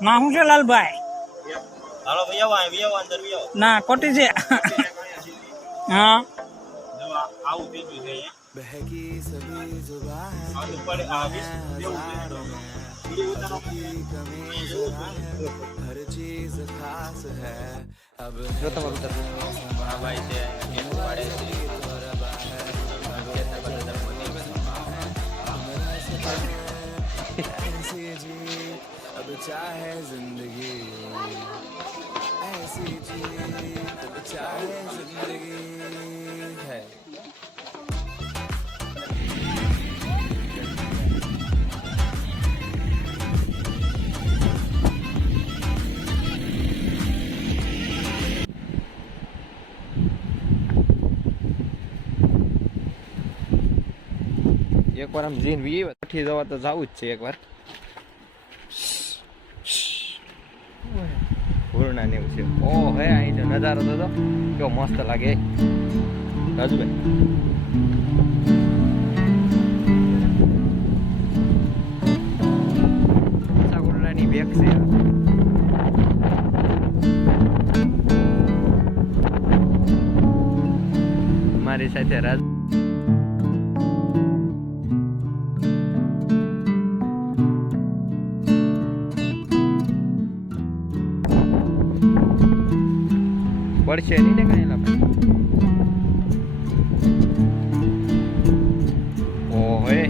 ના શું છે લાલભાઈ હાલો ભાઈ આવો અહીં આવો અંદર બી આવો ના કોટી છે હા જો આ- આવું બીજું છે અહીંયા આવું પડે આ વીસ દેવું છે બીજું ઉતારો જો તમારું ઉત્તર હા ભાઈ છે એનું પાડે છે अब चाहे जिंदगी ऐसी जी अब चाहे जिंदगी है એકવાર આમ જઈને વી ઠી જવા તો જવું જ છે એકવાર પૂર્ણા ને એવું છે. ઓ હે, અહીં નજારો તો કેવો મસ્ત લાગે. રાજુભાઈ. સાગુરડાની બેગ છે. મારી સાથે રાજ પડશે નહીં ને કાંઈ લાગે ઓહે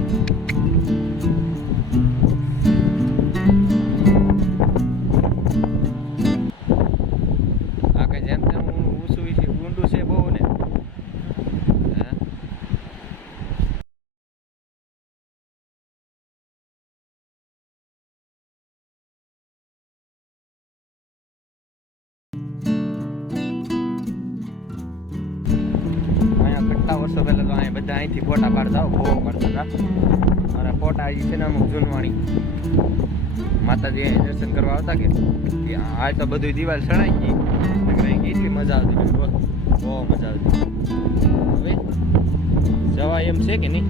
કેટલા વર્ષો પહેલાં તો અહીંયા બધા અહીંથી ફોટા પાડતા બહુ પાડતા હતા. અને ફોટા આવી છે ને અમુક જૂનવાણી. માતાજી અહીં દર્શન કરવા આવતા કે? આ તો બધું દિવાલ સણાઈ ગઈ. અહીં એટલી મજા આવતી બહુ મજા આવતી હવે જવાય એમ છે કે નહીં?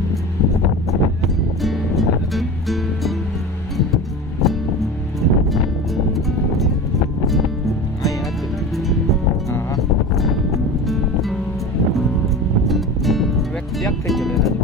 两天就来了